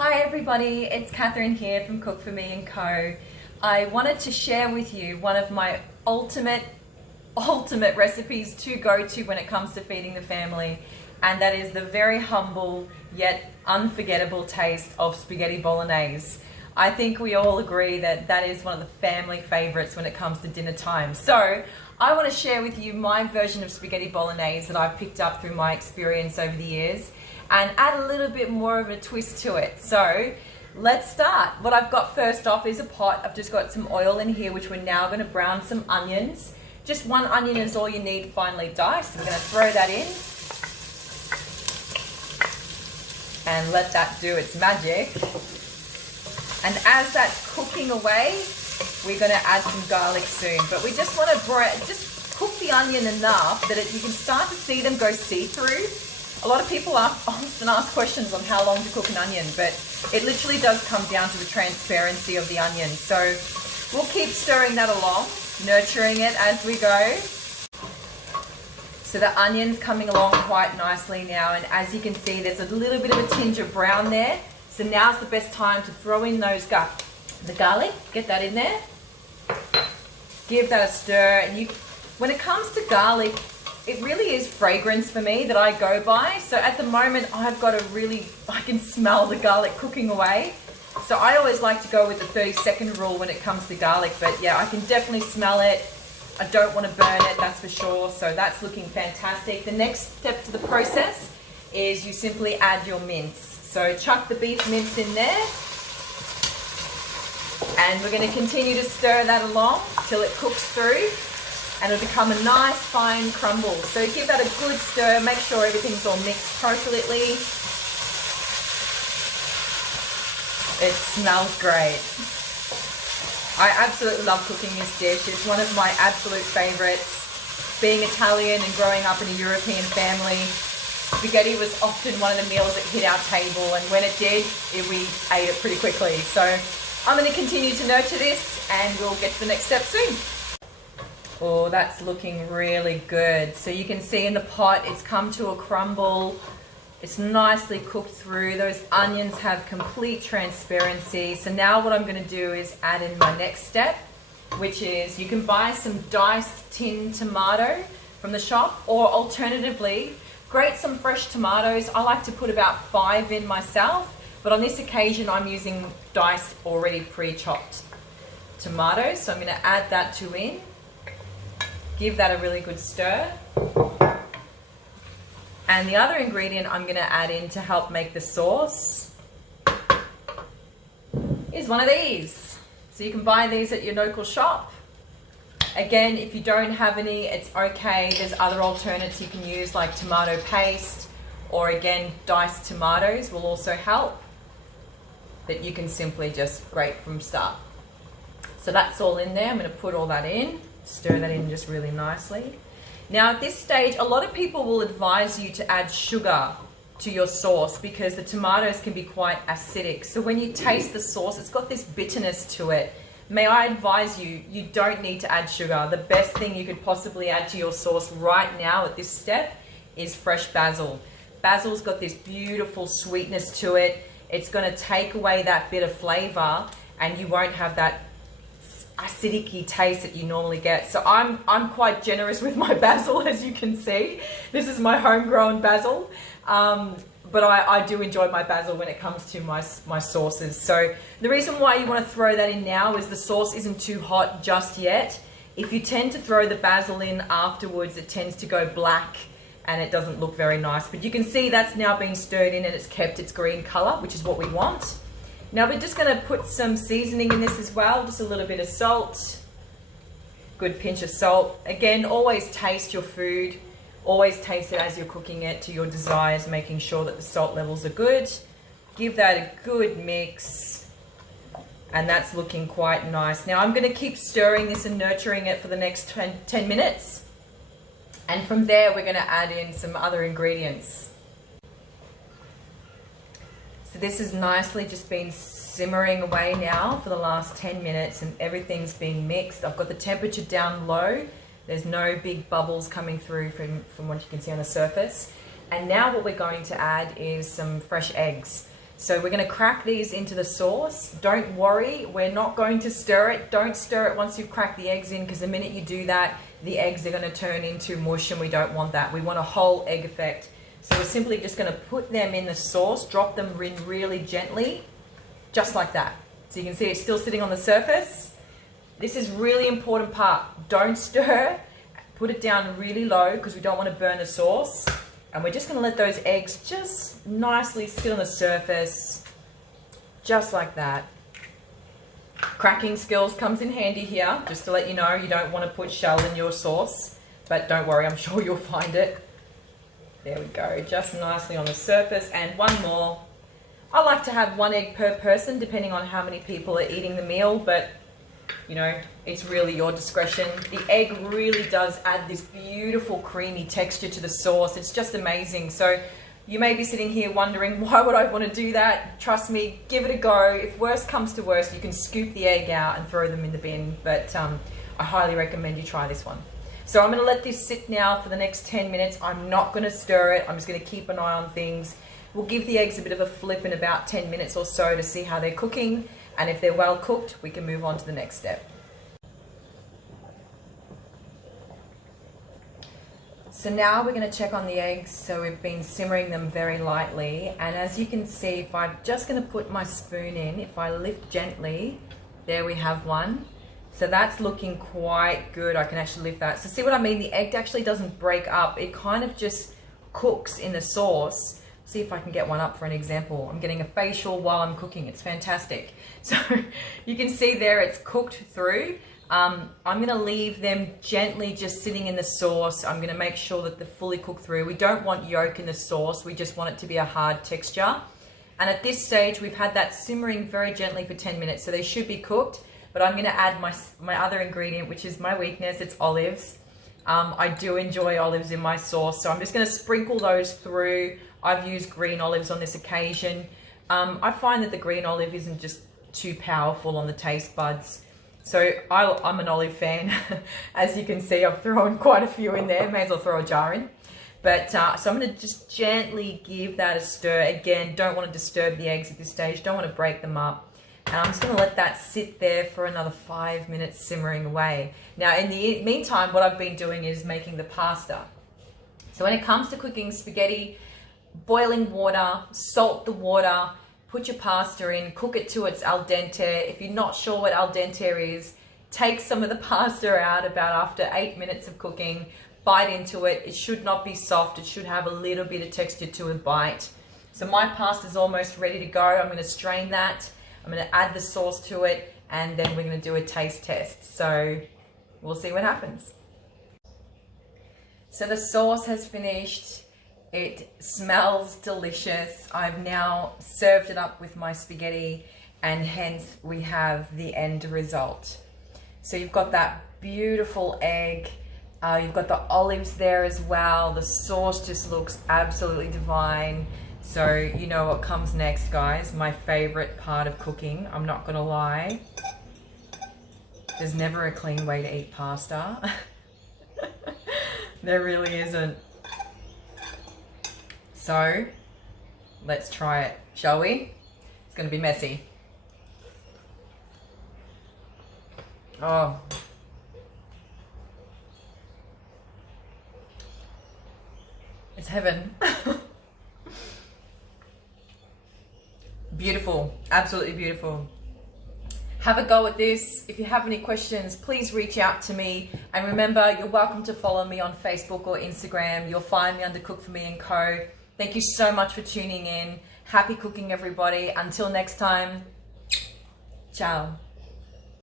Hi everybody, it's Catherine here from Cook For Me & Co. I wanted to share with you one of my ultimate recipes to go to when it comes to feeding the family, and that is the very humble yet unforgettable taste of spaghetti bolognese. I think we all agree that that is one of the family favorites when it comes to dinner time. So I want to share with you my version of spaghetti bolognese that I've picked up through my experience over the years and add a little bit more of a twist to it. So let's start. What I've got first off is a pot. I've just got some oil in here, which we're now going to brown some onions. Just one onion is all you need, finely diced. We're going to throw that in and let that do its magic. And as that's cooking away, we're going to add some garlic soon. But we just want to just cook the onion enough that you can start to see them go see-through. A lot of people often ask questions on how long to cook an onion, but it literally does come down to the transparency of the onion. So we'll keep stirring that along, nurturing it as we go. So the onion's coming along quite nicely now, and as you can see, there's a little bit of a tinge of brown there. So now's the best time to throw in the garlic. Get that in there. Give that a stir. And when it comes to garlic, it really is fragrance for me that I go by. So at the moment, I can smell the garlic cooking away. So I always like to go with the 30-second rule when it comes to garlic. But yeah, I can definitely smell it. I don't want to burn it, that's for sure. So that's looking fantastic. The next step to the process is you simply add your mince. So chuck the beef mince in there. And we're going to continue to stir that along till it cooks through. And it'll become a nice fine crumble. So give that a good stir, make sure everything's all mixed appropriately. It smells great. I absolutely love cooking this dish. It's one of my absolute favorites. Being Italian and growing up in a European family, spaghetti was often one of the meals that hit our table, and when it did, we ate it pretty quickly. So I'm going to continue to nurture this and we'll get to the next step soon. Oh, that's looking really good. So you can see in the pot, it's come to a crumble. It's nicely cooked through. Those onions have complete transparency. So now what I'm going to do is add in my next step, which is you can buy some diced tin tomato from the shop, or alternatively, grate some fresh tomatoes. I like to put about 5 in myself, but on this occasion, I'm using diced, already pre-chopped tomatoes. So I'm going to add that in. Give that a really good stir. And the other ingredient I'm going to add in to help make the sauce is one of these. So you can buy these at your local shop. Again, if you don't have any, it's okay. There's other alternatives you can use, like tomato paste, or again, diced tomatoes will also help, that you can simply just grate from start. So that's all in there. I'm going to put all that in. Stir that in just really nicely. Now at this stage, a lot of people will advise you to add sugar to your sauce because the tomatoes can be quite acidic. So when you taste the sauce, it's got this bitterness to it. May I advise you, you don't need to add sugar. The best thing you could possibly add to your sauce right now at this step is fresh basil. Basil's got this beautiful sweetness to it. It's going to take away that bitter flavor and you won't have that acidic-y taste that you normally get. So I'm quite generous with my basil, as you can see. This is my homegrown basil, but I do enjoy my basil when it comes to my sauces. So the reason why you want to throw that in now is the sauce isn't too hot just yet. If you tend to throw the basil in afterwards, it tends to go black and it doesn't look very nice. But you can see that's now being stirred in and it's kept its green color, which is what we want. Now we're just going to put some seasoning in this as well, just a little bit of salt, good pinch of salt. Again, always taste your food, always taste it as you're cooking it to your desires, making sure that the salt levels are good. Give that a good mix, and that's looking quite nice. Now I'm going to keep stirring this and nurturing it for the next 10 minutes, and from there we're going to add in some other ingredients. So this has nicely just been simmering away now for the last 10 minutes and everything's been mixed. I've got the temperature down low. There's no big bubbles coming through from what you can see on the surface. And now what we're going to add is some fresh eggs. So we're going to crack these into the sauce. Don't worry, we're not going to stir it. Don't stir it once you've cracked the eggs in, because the minute you do that, the eggs are going to turn into mush, and we don't want that. We want a whole egg effect. So we're simply just going to put them in the sauce, drop them in really gently, just like that. So you can see it's still sitting on the surface. This is really important part. Don't stir. Put it down really low because we don't want to burn the sauce. And we're just going to let those eggs just nicely sit on the surface, just like that. Cracking skills comes in handy here, just to let you know you don't want to put shell in your sauce, but don't worry, I'm sure you'll find it. There we go, just nicely on the surface. And one more. I like to have 1 egg per person, depending on how many people are eating the meal, but you know, it's really your discretion. The egg really does add this beautiful creamy texture to the sauce. It's just amazing. So you may be sitting here wondering, why would I want to do that? Trust me, give it a go. If worst comes to worst, you can scoop the egg out and throw them in the bin. But I highly recommend you try this one. So I'm going to let this sit now for the next 10 minutes. I'm not going to stir it. I'm just going to keep an eye on things. We'll give the eggs a bit of a flip in about 10 minutes or so to see how they're cooking. And if they're well cooked, we can move on to the next step. So now we're going to check on the eggs. So we've been simmering them very lightly. And as you can see, if I'm just going to put my spoon in, if I lift gently, there we have one. So that's looking quite good. I can actually lift that. So see what I mean? The egg actually doesn't break up. It kind of just cooks in the sauce. See if I can get one up for an example. I'm getting a facial while I'm cooking. It's fantastic. So you can see there it's cooked through. I'm going to leave them gently just sitting in the sauce. I'm going to make sure that they're fully cooked through. We don't want yolk in the sauce. We just want it to be a hard texture. And at this stage, we've had that simmering very gently for 10 minutes. So they should be cooked. But I'm going to add my other ingredient, which is my weakness. It's olives. I do enjoy olives in my sauce. So I'm just going to sprinkle those through. I've used green olives on this occasion. I find that the green olive isn't just too powerful on the taste buds. So I'm an olive fan. As you can see, I've thrown quite a few in there. May as well throw a jar in. But so I'm going to just gently give that a stir. Again, don't want to disturb the eggs at this stage. Don't want to break them up. And I'm just going to let that sit there for another 5 minutes simmering away. Now, in the meantime, what I've been doing is making the pasta. So when it comes to cooking spaghetti, boiling water, salt the water, put your pasta in, cook it to its al dente. If you're not sure what al dente is, take some of the pasta out about after 8 minutes of cooking, bite into it. It should not be soft. It should have a little bit of texture to a bite. So my pasta is almost ready to go. I'm going to strain that. I'm going to add the sauce to it, and then we're going to do a taste test. So we'll see what happens. So the sauce has finished. It smells delicious. I've now served it up with my spaghetti, and hence we have the end result. So you've got that beautiful egg. You've got the olives there as well. The sauce just looks absolutely divine. So you know what comes next, guys. My favorite part of cooking. I'm not gonna lie. There's never a clean way to eat pasta. There really isn't. So let's try it, shall we? It's gonna be messy. Oh. It's heaven. Beautiful, absolutely beautiful. Have a go at this. If you have any questions, please reach out to me. And remember, you're welcome to follow me on Facebook or Instagram. You'll find me under Cook For Me & Co. Thank you so much for tuning in. Happy cooking, everybody. Until next time, ciao.